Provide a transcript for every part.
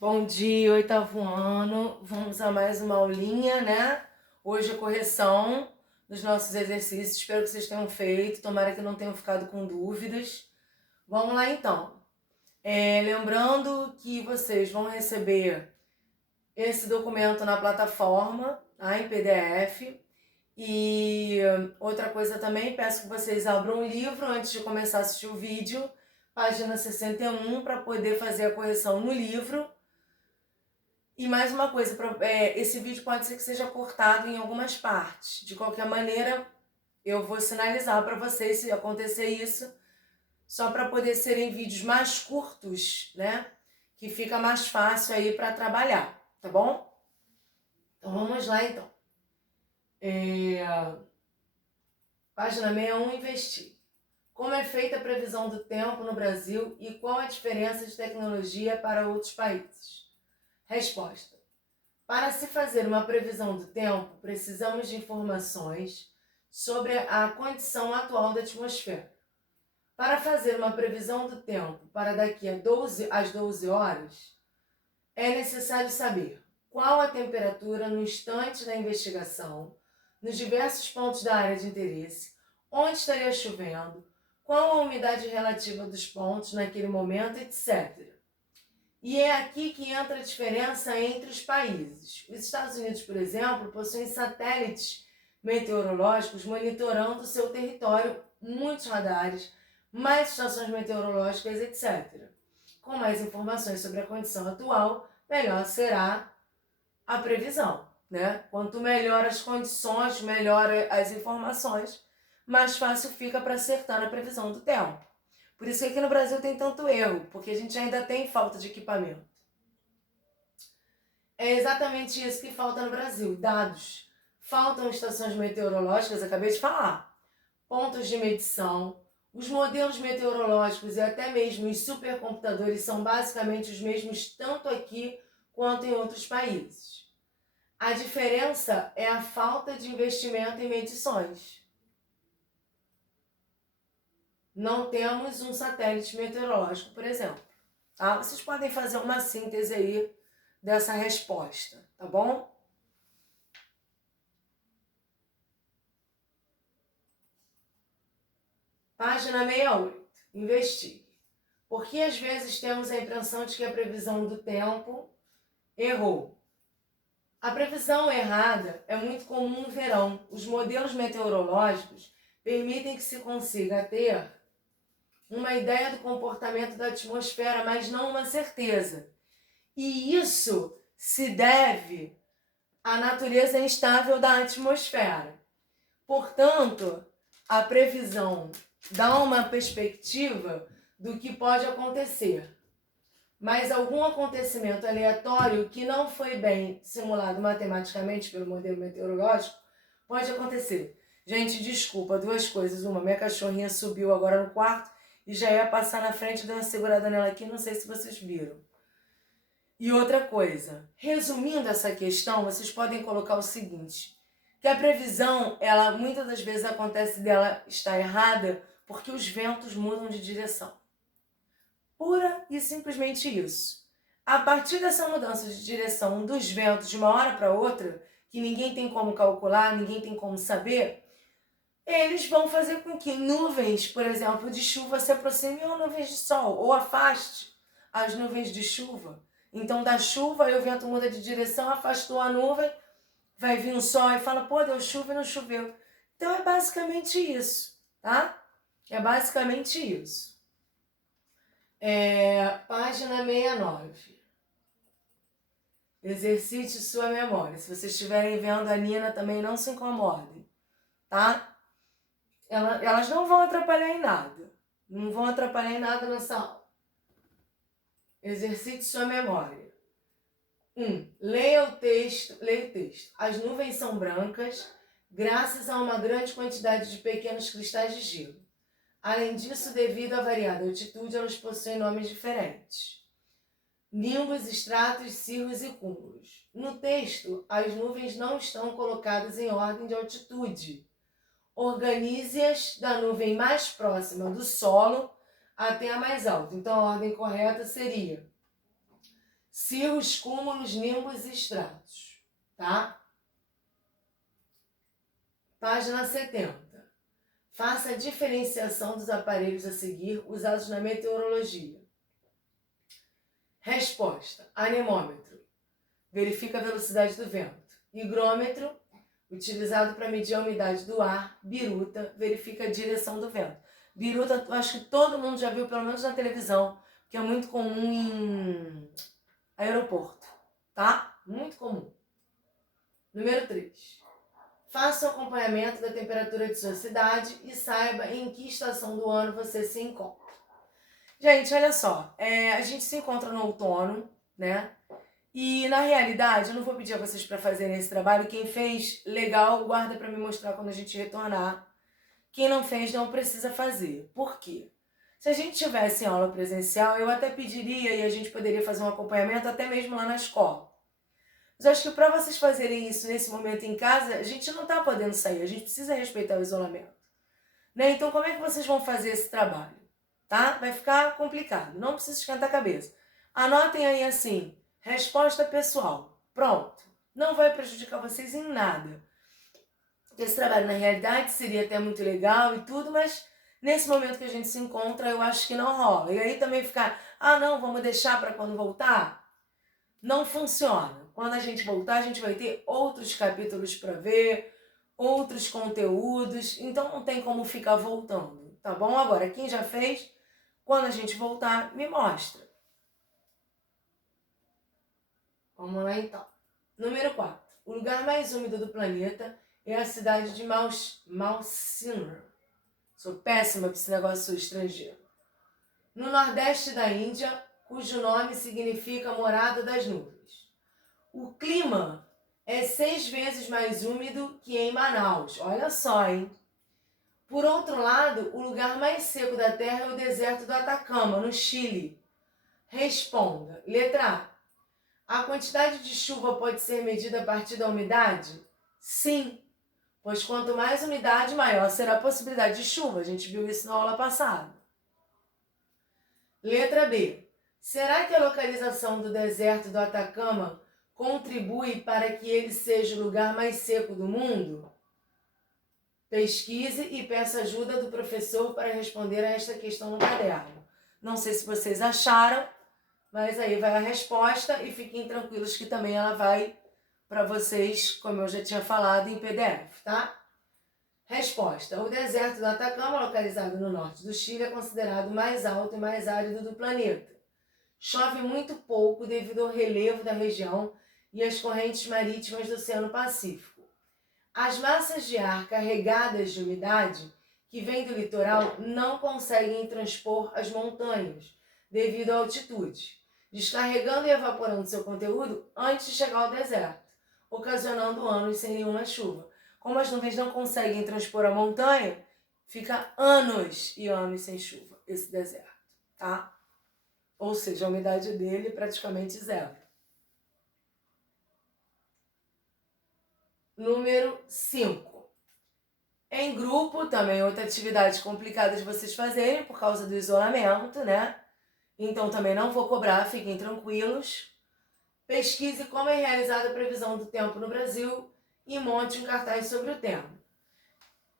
Bom dia, oitavo ano. Vamos a mais uma aulinha, né? Hoje a correção dos nossos exercícios. Espero que vocês tenham feito. Tomara que não tenham ficado com dúvidas. Vamos lá então. Lembrando que vocês vão receber esse documento na plataforma, tá? Em PDF. E outra coisa também, peço que vocês abram o livro antes de começar a assistir o vídeo, página 61, para poder fazer a correção no livro. E mais uma coisa, esse vídeo pode ser que seja cortado em algumas partes. De qualquer maneira, eu vou sinalizar para vocês se acontecer isso, só para poder serem vídeos mais curtos, né? Que fica mais fácil aí para trabalhar, tá bom? Então vamos lá então. Página 61, investir. Como é feita a previsão do tempo no Brasil e qual a diferença de tecnologia para outros países? Resposta. Para se fazer uma previsão do tempo, precisamos de informações sobre a condição atual da atmosfera. Para fazer uma previsão do tempo para daqui às 12 horas, é necessário saber qual a temperatura no instante da investigação, nos diversos pontos da área de interesse, onde estaria chovendo, qual a umidade relativa dos pontos naquele momento, etc. E é aqui que entra a diferença entre os países. Os Estados Unidos, por exemplo, possuem satélites meteorológicos monitorando o seu território, muitos radares, mais estações meteorológicas, etc. Com mais informações sobre a condição atual, melhor será a previsão, né? Quanto melhor as condições, melhor as informações, mais fácil fica para acertar na previsão do tempo. Por isso que aqui no Brasil tem tanto erro, porque a gente ainda tem falta de equipamento. É exatamente isso que falta no Brasil, dados. Faltam estações meteorológicas, acabei de falar, pontos de medição, os modelos meteorológicos e até mesmo os supercomputadores são basicamente os mesmos tanto aqui quanto em outros países. A diferença é a falta de investimento em medições. Não temos um satélite meteorológico, por exemplo. Tá? Vocês podem fazer uma síntese aí dessa resposta, tá bom? Página 68. Investigue. Porque às vezes temos a impressão de que a previsão do tempo errou. A previsão errada é muito comum no verão. Os modelos meteorológicos permitem que se consiga ter uma ideia do comportamento da atmosfera, mas não uma certeza. E isso se deve à natureza instável da atmosfera. Portanto, a previsão dá uma perspectiva do que pode acontecer. Mas algum acontecimento aleatório que não foi bem simulado matematicamente pelo modelo meteorológico pode acontecer. Gente, desculpa, duas coisas. Uma, minha cachorrinha subiu agora no quarto e já ia passar na frente, deu uma segurada nela aqui, não sei se vocês viram. E outra coisa, resumindo essa questão, vocês podem colocar o seguinte, que a previsão, ela muitas das vezes acontece dela estar errada porque os ventos mudam de direção. Pura e simplesmente isso. A partir dessa mudança de direção dos ventos de uma hora para outra, que ninguém tem como calcular, ninguém tem como saber, eles vão fazer com que nuvens, por exemplo, de chuva se aproximem ou nuvens de sol, ou afaste as nuvens de chuva. Então, da chuva, aí o vento muda de direção, afastou a nuvem, vai vir um sol e fala, pô, deu chuva e não choveu. Então, é basicamente isso, tá? É basicamente isso. Página 69. Exercite sua memória. Se vocês estiverem vendo a Nina, também não se incomodem, tá? Elas não vão atrapalhar em nada. Não vão atrapalhar em nada nessa aula. Exercite sua memória. 1. Leia o texto. As nuvens são brancas graças a uma grande quantidade de pequenos cristais de gelo. Além disso, devido à variada altitude, elas possuem nomes diferentes. Nimbos, estratos, cirros e cúmulos. No texto, as nuvens não estão colocadas em ordem de altitude. Organize-as da nuvem mais próxima do solo até a mais alta. Então, a ordem correta seria cirros, cúmulos, nimbos e estratos, tá? Página 70. Faça a diferenciação dos aparelhos a seguir usados na meteorologia. Resposta: anemômetro, verifica a velocidade do vento. Higrômetro, utilizado para medir a umidade do ar. Biruta, verifica a direção do vento. Biruta, acho que todo mundo já viu, pelo menos na televisão, que é muito comum em aeroporto, tá? Muito comum. Número 3. Faça o acompanhamento da temperatura de sua cidade e saiba em que estação do ano você se encontra. Gente, olha só, a gente se encontra no outono, né? E na realidade, eu não vou pedir a vocês para fazerem esse trabalho. Quem fez, legal, guarda para me mostrar quando a gente retornar. Quem não fez, não precisa fazer. Por quê? Se a gente tivesse em aula presencial, eu até pediria e a gente poderia fazer um acompanhamento até mesmo lá na escola. Mas eu acho que para vocês fazerem isso nesse momento em casa, a gente não está podendo sair, a gente precisa respeitar o isolamento. Né? Então, como é que vocês vão fazer esse trabalho? Tá? Vai ficar complicado, não precisa esquentar a cabeça. Anotem aí assim, resposta pessoal. Pronto. Não vai prejudicar vocês em nada. Esse trabalho, na realidade, seria até muito legal e tudo, mas nesse momento que a gente se encontra, eu acho que não rola. E aí também ficar, não, vamos deixar para quando voltar? Não funciona. Quando a gente voltar, a gente vai ter outros capítulos para ver, outros conteúdos, então não tem como ficar voltando, tá bom? Agora, quem já fez, quando a gente voltar, me mostra. Vamos lá então. Número 4. O lugar mais úmido do planeta é a cidade de Malsinra. Sou péssima para esse negócio estrangeiro. No nordeste da Índia, cujo nome significa morada das nuvens. O clima é 6 vezes mais úmido que em Manaus. Olha só, hein? Por outro lado, o lugar mais seco da Terra é o deserto do Atacama, no Chile. Responda. Letra A. A quantidade de chuva pode ser medida a partir da umidade? Sim, pois quanto mais umidade, maior será a possibilidade de chuva. A gente viu isso na aula passada. Letra B. Será que a localização do deserto do Atacama contribui para que ele seja o lugar mais seco do mundo? Pesquise e peça ajuda do professor para responder a esta questão no caderno. Não sei se vocês acharam, mas aí vai a resposta e fiquem tranquilos que também ela vai para vocês, como eu já tinha falado, em PDF, tá? Resposta. O deserto do Atacama, localizado no norte do Chile, é considerado o mais alto e mais árido do planeta. Chove muito pouco devido ao relevo da região e às correntes marítimas do Oceano Pacífico. As massas de ar carregadas de umidade que vêm do litoral não conseguem transpor as montanhas devido à altitude, descarregando e evaporando seu conteúdo antes de chegar ao deserto, ocasionando anos sem nenhuma chuva. Como as nuvens não conseguem transpor a montanha, fica anos e anos sem chuva esse deserto, tá? Ou seja, a umidade dele é praticamente zero. Número 5. Em grupo, também outra atividade complicada de vocês fazerem por causa do isolamento, né? Então também não vou cobrar, fiquem tranquilos. Pesquise como é realizada a previsão do tempo no Brasil e monte um cartaz sobre o tema.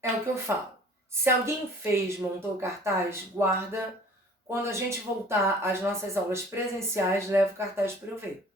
É o que eu falo. Se alguém montou o cartaz, guarda. Quando a gente voltar às nossas aulas presenciais, leva o cartaz para eu ver.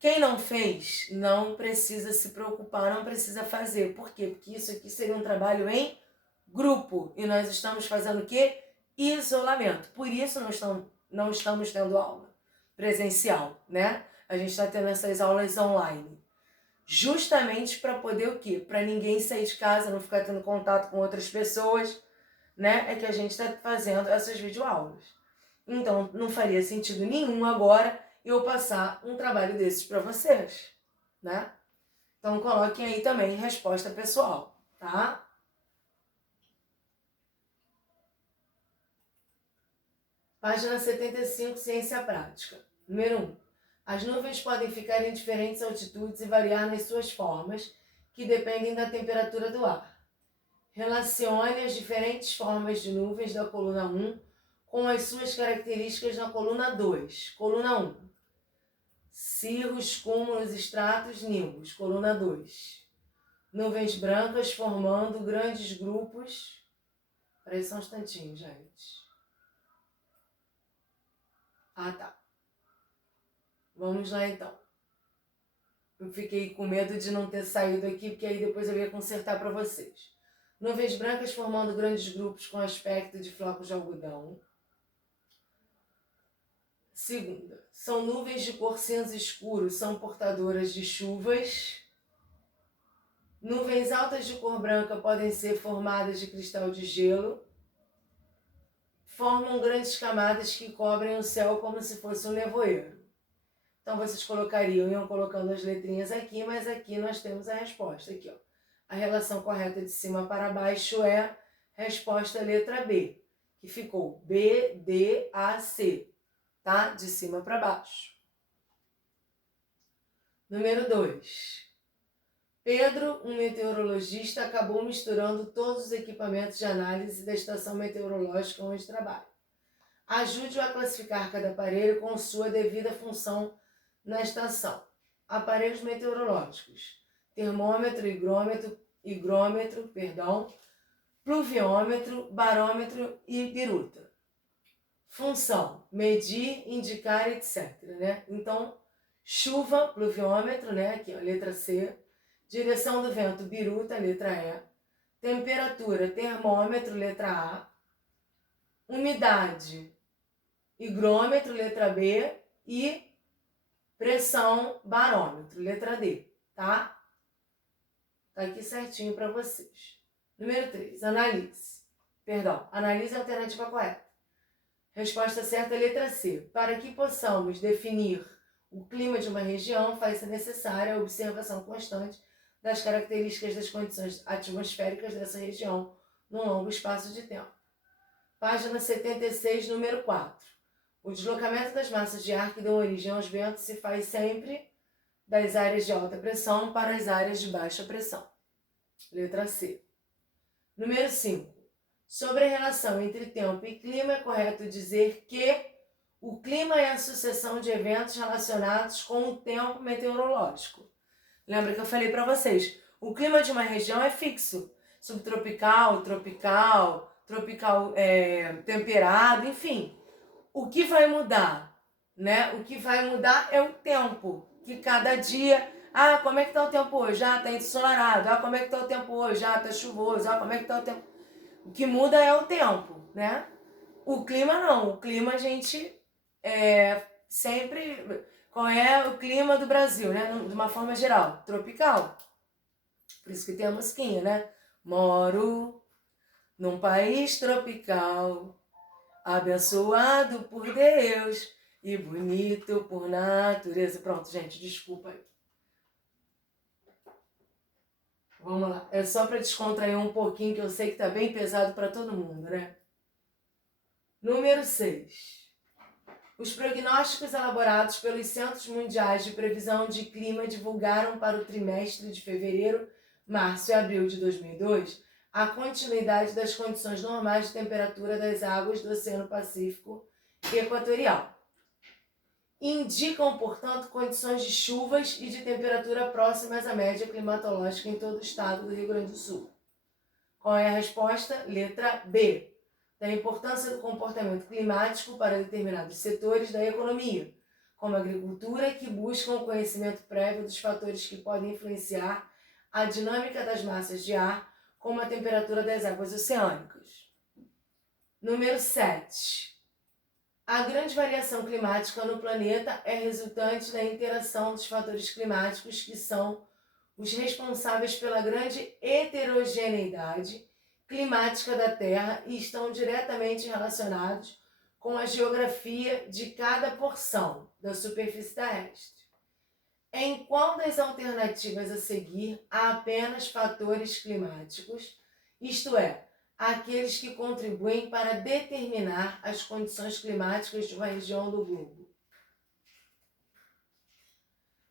Quem não fez, não precisa se preocupar, não precisa fazer. Por quê? Porque isso aqui seria um trabalho em grupo. E nós estamos fazendo o quê? Isolamento. Por isso não estamos tendo aula presencial, né? A gente está tendo essas aulas online. Justamente para poder o quê? Para ninguém sair de casa, não ficar tendo contato com outras pessoas, né? É que a gente está fazendo essas videoaulas. Então, não faria sentido nenhum agora eu passar um trabalho desses para vocês, né? Então, coloquem aí também resposta pessoal, tá? Página 75, Ciência Prática. Número 1. As nuvens podem ficar em diferentes altitudes e variar nas suas formas, que dependem da temperatura do ar. Relacione as diferentes formas de nuvens da coluna 1 com as suas características na coluna 2. Coluna 1. cirros, cúmulos, estratos, nimbos. Coluna 2. Nuvens brancas formando grandes grupos. Espera aí só um instantinho, gente. Ah, tá. Vamos lá, então. Eu fiquei com medo de não ter saído aqui, porque aí depois eu ia consertar para vocês. Nuvens brancas formando grandes grupos com aspecto de flocos de algodão. Segunda, são nuvens de cor cinza escuro, são portadoras de chuvas. Nuvens altas de cor branca podem ser formadas de cristal de gelo. Formam grandes camadas que cobrem o céu como se fosse um nevoeiro. Então vocês iam colocando as letrinhas aqui, mas aqui nós temos a resposta. Aqui, ó. A relação correta de cima para baixo é resposta letra B, que ficou B, D, A, C, tá? De cima para baixo. Número 2. Pedro, um meteorologista, acabou misturando todos os equipamentos de análise da estação meteorológica onde trabalha. Ajude-o a classificar cada aparelho com sua devida função na estação. Aparelhos meteorológicos: termômetro, higrômetro, pluviômetro, barômetro e biruta. Função: medir, indicar, etc. Né? Então, chuva, pluviômetro, né? Aqui, ó, letra C. Direção do vento, biruta, letra E. Temperatura, termômetro, letra A. Umidade, higrômetro, letra B. E pressão, barômetro, letra D, tá? Tá aqui certinho para vocês. Número 3, analise a alternativa correta. Resposta certa, letra C. Para que possamos definir o clima de uma região, faz-se necessária a observação constante das características das condições atmosféricas dessa região num longo espaço de tempo. Página 76, número 4. O deslocamento das massas de ar que dão origem aos ventos se faz sempre das áreas de alta pressão para as áreas de baixa pressão. Letra C. Número 5. Sobre a relação entre tempo e clima, é correto dizer que o clima é a sucessão de eventos relacionados com o tempo meteorológico. Lembra que eu falei para vocês? O clima de uma região é fixo. Subtropical, tropical temperado, enfim. O que vai mudar, né? O que vai mudar é o tempo. Que cada dia... Ah, como é que tá o tempo hoje? Ah, tá ensolarado. Ah, como é que tá o tempo hoje? Ah, tá chuvoso. Ah, como é que tá o tempo... O que muda é o tempo, né? O clima não. O clima a gente sempre... Qual é o clima do Brasil, né? De uma forma geral. Tropical. Por isso que tem a musiquinha, né? Moro num país tropical, abençoado por Deus e bonito por natureza. Pronto, gente, desculpa aí. Vamos lá. É só para descontrair um pouquinho, que eu sei que tá bem pesado para todo mundo, né? Número 6. Os prognósticos elaborados pelos Centros Mundiais de Previsão de Clima divulgaram para o trimestre de fevereiro, março e abril de 2002 a continuidade das condições normais de temperatura das águas do Oceano Pacífico Equatorial. Indicam, portanto, condições de chuvas e de temperatura próximas à média climatológica em todo o estado do Rio Grande do Sul. Qual é a resposta? Letra B. Da importância do comportamento climático para determinados setores da economia, como a agricultura, que buscam o conhecimento prévio dos fatores que podem influenciar a dinâmica das massas de ar, como a temperatura das águas oceânicas. Número 7. A grande variação climática no planeta é resultante da interação dos fatores climáticos que são os responsáveis pela grande heterogeneidade climática da Terra e estão diretamente relacionados com a geografia de cada porção da superfície terrestre. Em qual das alternativas a seguir há apenas fatores climáticos, isto é, aqueles que contribuem para determinar as condições climáticas de uma região do globo?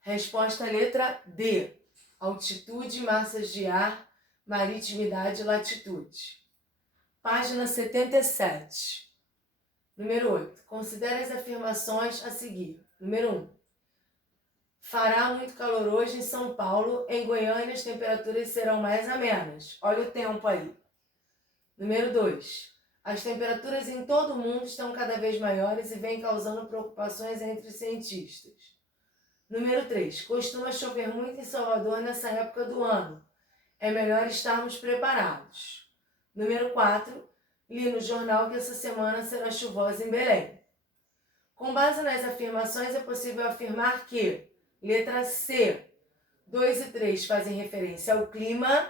Resposta letra D. Altitude, massas de ar, maritimidade e latitude. Página 77. Número 8. Considere as afirmações a seguir. Número 1. Fará muito calor hoje em São Paulo. Em Goiânia, as temperaturas serão mais amenas. Olha o tempo aí. Número 2. As temperaturas em todo o mundo estão cada vez maiores e vêm causando preocupações entre os cientistas. Número 3. Costuma chover muito em Salvador nessa época do ano. É melhor estarmos preparados. Número 4. Li no jornal que essa semana será chuvosa em Belém. Com base nas afirmações, é possível afirmar que letra C, 2 e 3 fazem referência ao clima,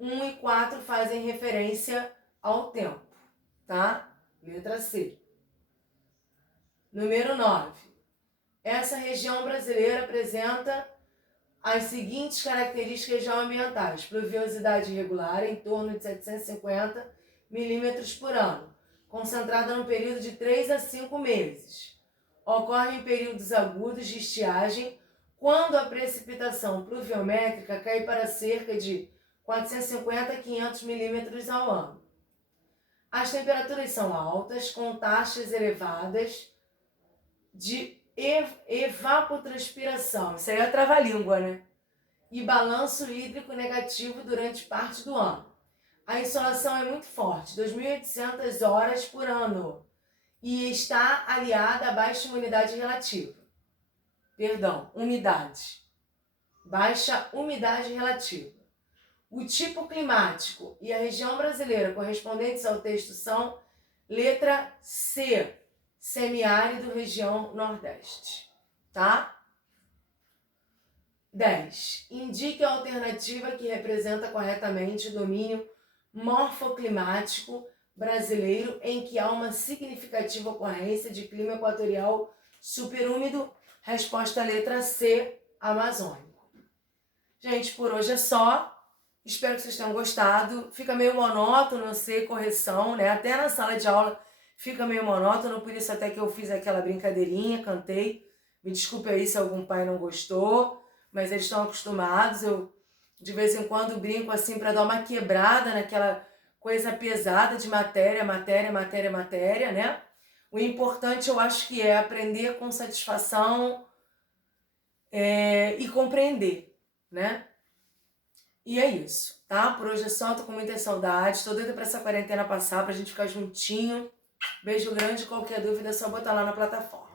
1 e 4 fazem referência ao tempo, tá? Letra C. Número 9. Essa região brasileira apresenta as seguintes características geoambientais: pluviosidade irregular, em torno de 750 milímetros por ano, concentrada no período de 3 a 5 meses. Ocorre em períodos agudos de estiagem, quando a precipitação pluviométrica cai para cerca de 450 a 500 milímetros ao ano. As temperaturas são altas, com taxas elevadas de evapotranspiração, isso aí é trava-língua, né? E balanço hídrico negativo durante parte do ano. A insolação é muito forte, 2.800 horas por ano, e está aliada a baixa umidade relativa. Baixa umidade relativa. O tipo climático e a região brasileira correspondentes ao texto são letra C, semiárido, região Nordeste, tá? 10. Indique a alternativa que representa corretamente o domínio morfoclimático brasileiro em que há uma significativa ocorrência de clima equatorial superúmido. Resposta letra C, amazônico. Gente, por hoje é só. Espero que vocês tenham gostado. Fica meio monótono, não sei, correção, né? Até na sala de aula fica meio monótono, por isso até que eu fiz aquela brincadeirinha, cantei. Me desculpe aí se algum pai não gostou, mas eles estão acostumados. Eu, de vez em quando, brinco assim para dar uma quebrada naquela coisa pesada de matéria, né? O importante, eu acho que é aprender com satisfação e compreender, né? E é isso, tá? Por hoje é só, tô com muita saudade, tô doida pra essa quarentena passar, pra gente ficar juntinho. Beijo grande, qualquer dúvida é só botar lá na plataforma.